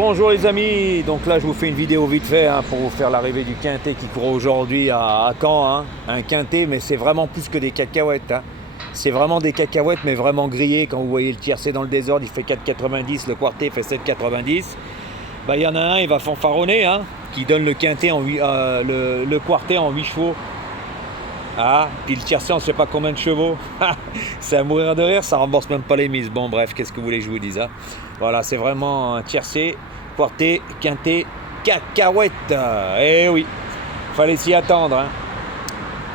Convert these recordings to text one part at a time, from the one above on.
Bonjour les amis, donc là je vous fais une vidéo vite fait pour vous faire l'arrivée du quintet qui court aujourd'hui à Caen. Un quintet, mais c'est vraiment plus que des cacahuètes. C'est vraiment des cacahuètes, mais vraiment grillées. Quand vous voyez le tiercé dans le désordre, il fait 4,90, le quartet fait 7,90. Il y en a un, il va fanfaronner, qui donne le quintet le quartet en 8 chevaux. Puis le tiercé, on ne sait pas combien de chevaux. C'est à mourir de rire, ça rembourse même pas les mises. Bon bref, qu'est-ce que vous voulez que je vous dise. Voilà, c'est vraiment un tiercé, quartet, quintet, cacahuète. Eh oui, fallait s'y attendre.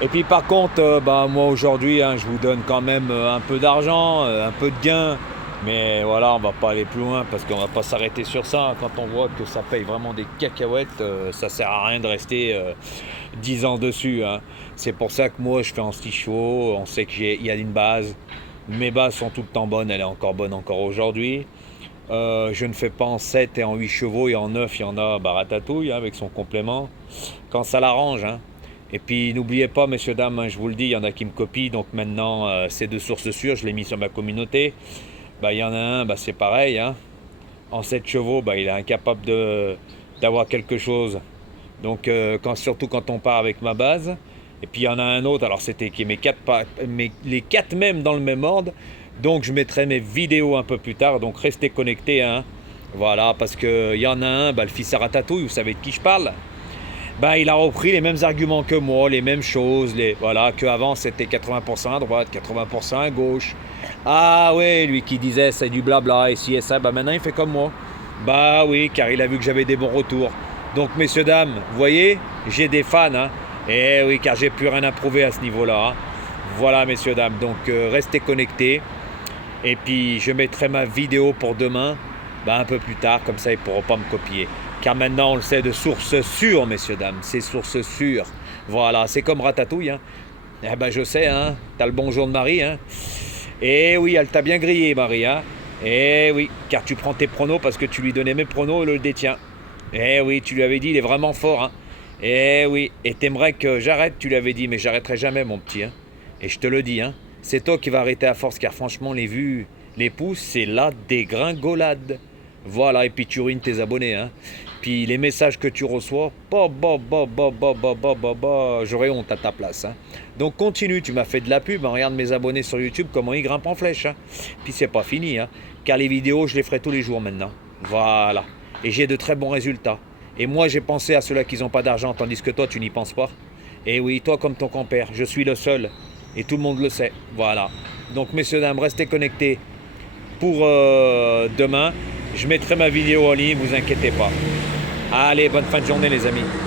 Et puis par contre, moi aujourd'hui, je vous donne quand même un peu d'argent, un peu de gain. Mais voilà, on va pas aller plus loin parce qu'on va pas s'arrêter sur ça. Quand on voit que ça paye vraiment des cacahuètes, ça sert à rien de rester 10 ans dessus. C'est pour ça que moi je fais en 6 chevaux. On sait qu'il y a une base. Mes bases sont tout le temps bonnes, elle est encore bonne encore aujourd'hui. Je ne fais pas en 7 et en 8 chevaux et en 9, il y en a ratatouille avec son complément. Quand ça l'arrange. Et puis n'oubliez pas, messieurs, dames, je vous le dis, il y en a qui me copient. Donc maintenant, c'est de sources sûres, je l'ai mis sur ma communauté. Il y en a un, c'est pareil. En 7 chevaux, il est incapable d'avoir quelque chose. Donc surtout quand on part avec ma base. Et puis il y en a un autre, alors c'était qui les 4 même dans le même ordre. Donc je mettrai mes vidéos un peu plus tard, donc restez connectés. Voilà, parce qu'il y en a un, le fils à Ratatouille, vous savez de qui je parle. Il a repris les mêmes arguments que moi, les mêmes choses. Voilà, qu'avant c'était 80% à droite, 80% à gauche. Ah ouais, lui qui disait c'est du blabla et si et ça, maintenant il fait comme moi. Oui, car il a vu que j'avais des bons retours. Donc messieurs, dames, vous voyez, j'ai des fans. Eh oui, car j'ai plus rien à prouver à ce niveau-là. Voilà messieurs, dames, donc restez connectés. Et puis je mettrai ma vidéo pour demain, un peu plus tard, comme ça ils ne pourront pas me copier. Car maintenant on le sait de sources sûres, messieurs, dames, c'est sources sûres. Voilà, c'est comme Ratatouille. Je sais, t'as le bonjour de Marie. Eh oui, elle t'a bien grillé, Marie. Eh oui, car tu prends tes pronos parce que tu lui donnais mes pronos et le détient. Eh oui, tu lui avais dit, il est vraiment fort. Eh oui, et t'aimerais que j'arrête, tu lui avais dit, mais j'arrêterai jamais, mon petit. Et je te le dis, c'est toi qui vas arrêter à force, car franchement, les vues, les pouces, c'est la dégringolade. Voilà, et puis tu ruines tes abonnés. Puis les messages que tu reçois, j'aurais honte à ta place. Donc continue, tu m'as fait de la pub, regarde mes abonnés sur YouTube, comment ils grimpent en flèche. Puis c'est pas fini, car les vidéos, je les ferai tous les jours maintenant. Voilà, et j'ai de très bons résultats. Et moi, j'ai pensé à ceux-là qui n'ont pas d'argent, tandis que toi, tu n'y penses pas. Et oui, toi comme ton compère, je suis le seul. Et tout le monde le sait. Voilà. Donc, messieurs, dames, restez connectés pour demain. Je mettrai ma vidéo en ligne, ne vous inquiétez pas. Allez, bonne fin de journée, les amis.